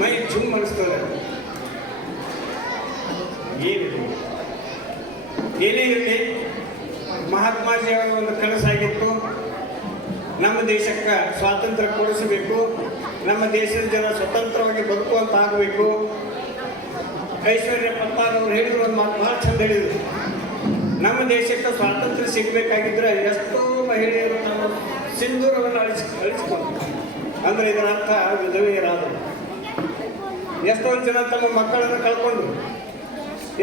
ಮೈ ಚುಮ್ ಅನಿಸ್ತದೆ. ಏನೇ ಇರಲಿ, ಮಹಾತ್ಮಾಜಿಯವರ ಒಂದು ಕನಸಾಗಿತ್ತು, ನಮ್ಮ ದೇಶಕ್ಕೆ ಸ್ವಾತಂತ್ರ್ಯ ಕೊಡಿಸಬೇಕು, ನಮ್ಮ ದೇಶದ ಜನ ಸ್ವತಂತ್ರವಾಗಿ ಬದುಕುವಂತ ಆಗಬೇಕು. ಐಶ್ವರ್ಯ ಪತ್ತಾರವರು ಹೇಳಿದ್ರು ಒಂದು ಮಾತು ಭಾಳ ಚಂದ ಹೇಳಿದರು. ನಮ್ಮ ದೇಶಕ್ಕೆ ಸ್ವಾತಂತ್ರ್ಯ ಸಿಗಬೇಕಾಗಿದ್ರೆ ಎಷ್ಟೋ ಮಹಿಳೆಯರು ತಮ್ಮ ಸಿಂಧೂರವನ್ನು ಅಳಿಸಿಕೊಂಡು, ಅಂದರೆ ಇದರ ಅರ್ಥ ವಿಧವೆಯರಾದರು. ಎಷ್ಟೊಂದು ಜನ ತಮ್ಮ ಮಕ್ಕಳನ್ನು ಕಳ್ಕೊಂಡ್ರು,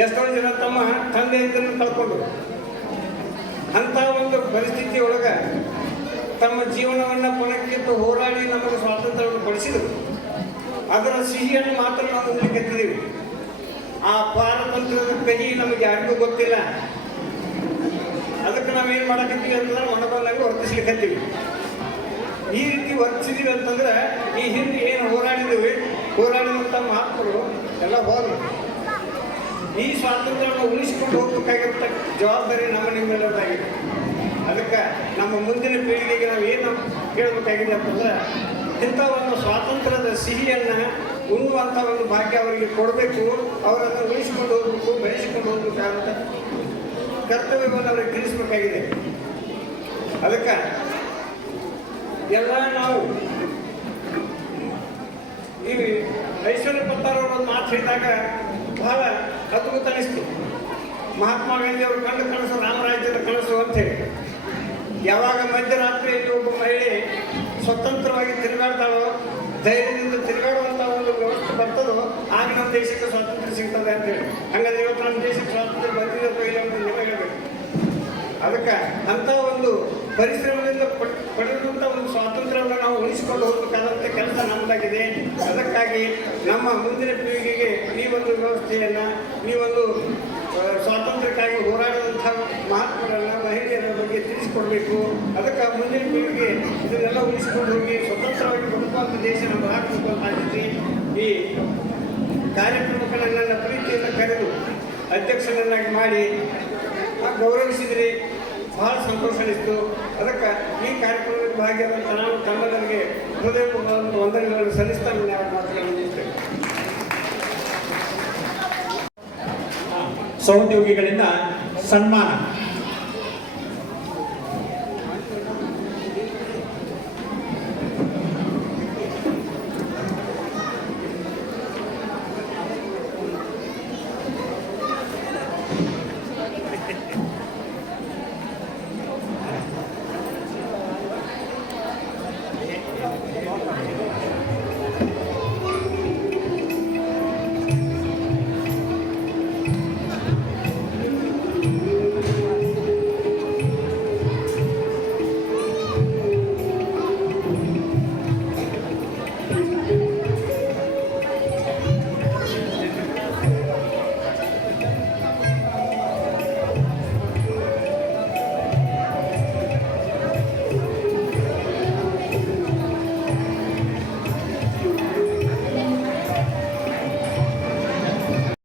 ಎಷ್ಟೊಂದು ಜನ ತಮ್ಮ ತಂದೆಯಂದರನ್ನು ಕಳ್ಕೊಂಡ್ರು. ಅಂಥ ಒಂದು ಪರಿಸ್ಥಿತಿ ಒಳಗೆ ತಮ್ಮ ಜೀವನವನ್ನು ಪಣಕ್ಕಿಟ್ಟು ಹೋರಾಡಿ ನಮಗೆ ಸ್ವಾತಂತ್ರ್ಯವನ್ನು ಕೊಡಿಸಿದರು. ಅದರ ಸಿಹಿಯನ್ನು ಮಾತ್ರ ನಾವು ಮುಂದಕ್ಕೆ ಎತ್ತಿದ್ದೀವಿ. ಆ ಪಾರತಂತ್ರದ ಕಹಿ ನಮಗೆ ಯಾರಿಗೂ ಗೊತ್ತಿಲ್ಲ. ಅದಕ್ಕೆ ನಾವೇನು ಮಾಡಕತ್ತೀವಿ ಅಂತಂದ್ರೆ ಮನಬಂದಂಗೆ ವರ್ತಿಸ್ಲಿಕ್ಕತ್ತೀವಿ. ಈ ರೀತಿ ವರ್ತಿಸಿದೀವಿ ಅಂತಂದ್ರೆ ಈ ಹಿಂದೆ ಏನು ಹೋರಾಡಿದಂಥ ಮಹಾತ್ಮರು ಎಲ್ಲ ಹೋದರು. ಈ ಸ್ವಾತಂತ್ರ್ಯವನ್ನು ಉಳಿಸಿಕೊಂಡು ಹೋಗ್ಬೇಕಾಗಿರ್ತ ಜವಾಬ್ದಾರಿ ನಮ್ಮ ನಿಮ್ಮೆಲ್ಲದಾಗಿದೆ. ಅದಕ್ಕೆ ನಮ್ಮ ಮುಂದಿನ ಪೀಳಿಗೆಗೆ ನಾವು ಏನು ಕೇಳಬೇಕಾಗಿದೆ ಅಂತಂದ್ರೆ, ಇಂಥ ಒಂದು ಸ್ವಾತಂತ್ರ್ಯದ ಸಿಹಿಯನ್ನು ಉಣ್ಣುವಂಥ ಒಂದು ಭಾಗ್ಯ ಅವರಿಗೆ ಕೊಡಬೇಕು, ಅವರನ್ನು ಉಳಿಸಿಕೊಂಡು ಹೋಗ್ಬೇಕು, ಬೆಳೆಸಿಕೊಂಡು ಹೋಗ್ಬೇಕಾದಂಥ ಕರ್ತವ್ಯವನ್ನು ಅವರಿಗೆ ತಿಳಿಸಬೇಕಾಗಿದೆ. ಅದಕ್ಕೆ ಎಲ್ಲ ನಾವು ಈ ಐಶ್ವರ್ಯ ಪತ್ತಾರವರು ಒಂದು ಮಾತು ಹೇಳಿದಾಗ ಬಹಳ ಅದ್ಭುತ ಅನಿಸ್ತು. ಮಹಾತ್ಮ ಗಾಂಧಿ ಅವರು ಕಂಡು ಕನಸು ರಾಮರಾಜ್ಯದ ಕನಸು ಅಂತೇಳಿ. ಯಾವಾಗ ಮಧ್ಯರಾತ್ರಿಯಲ್ಲಿ ಒಬ್ಬ ಮಹಿಳೆ ಸ್ವತಂತ್ರವಾಗಿ ತಿರುಗಾಡ್ತಾಳೋ, ಧೈರ್ಯದಿಂದ ತಿರುಗಾಡುವಂಥ ಒಂದು ವ್ಯವಸ್ಥೆ ಬರ್ತದೋ, ಆಗ ನಮ್ಮ ದೇಶಕ್ಕೆ ಸ್ವಾತಂತ್ರ್ಯ ಸಿಗ್ತದೆ ಅಂತೇಳಿ. ಹಾಗಾದ್ರೆ ಇವತ್ತು ನಮ್ಮ ದೇಶಕ್ಕೆ ಸ್ವಾತಂತ್ರ್ಯ ಬಂದಿದೆ ಇಲ್ಲ ಅಂತ ನೀವು ಹೇಳಬೇಕು. ಅದಕ್ಕೆ ಅಂಥ ಒಂದು ಪರಿಶ್ರಮದಿಂದ ಪಡೆದಂಥ ಒಂದು ಸ್ವಾತಂತ್ರ್ಯವನ್ನು ನಾವು ಉಳಿಸಿಕೊಂಡು ಹೋಗಬೇಕಾದಂಥ ಕೆಲಸ ನಮ್ಮದಾಗಿದೆ. ಅದಕ್ಕಾಗಿ ನಮ್ಮ ಮುಂದಿನ ಪೀಳಿಗೆಗೆ ಈ ಒಂದು ವ್ಯವಸ್ಥೆಯನ್ನು, ಈ ಒಂದು ಸ್ವಾತಂತ್ರ್ಯಕ್ಕಾಗಿ ಹೋರಾಡಿದಂಥ ಮಹಾತ್ಮರನ್ನ, ಮಹಿಳೆಯರ ಬಗ್ಗೆ ತಿಳಿಸಿಕೊಡ್ಬೇಕು. ಅದಕ್ಕೆ ಮುಂದಿನ ಪೀಳಿಗೆ ಇದನ್ನೆಲ್ಲ ಉಳಿಸಿಕೊಂಡು ಹೋಗಿ ಸ್ವತಂತ್ರವಾಗಿ ಬದುಕುವಂಥ ದೇಶ ನಮ್ಮ ಆಗಬೇಕು ಅಂತ ಆಗಿದ್ವಿ. ಈ ಕಾರ್ಯಕ್ರಮಕ್ಕೆ ನನ್ನನ್ನು ಪ್ರೀತಿಯನ್ನು ಕರೆದು ಅಧ್ಯಕ್ಷರನ್ನಾಗಿ ಮಾಡಿ ಗೌರವಿಸಿದ್ರಿ. ಭಾಳ ಸಂತೋಷ ಅನಿಸ್ತು. ಅದಕ್ಕೆ ಈ ಕಾರ್ಯಕ್ರಮದಲ್ಲಿ ಭಾಗಿಯಾದಂಥ ನಾನು ತಮ್ಮೆಲ್ಲರಿಗೆ ಹೃದಯಪೂರ್ವಕ ವಂದನೆಗಳನ್ನು ಸಲ್ಲಿಸ್ತಾ ನಾನು ಮಾತುಗಳನ್ನು ಮುಗಿಸ್ತೇನೆ. ಸಹೋದ್ಯೋಗಿಗಳಿಂದ ಸನ್ಮಾನ.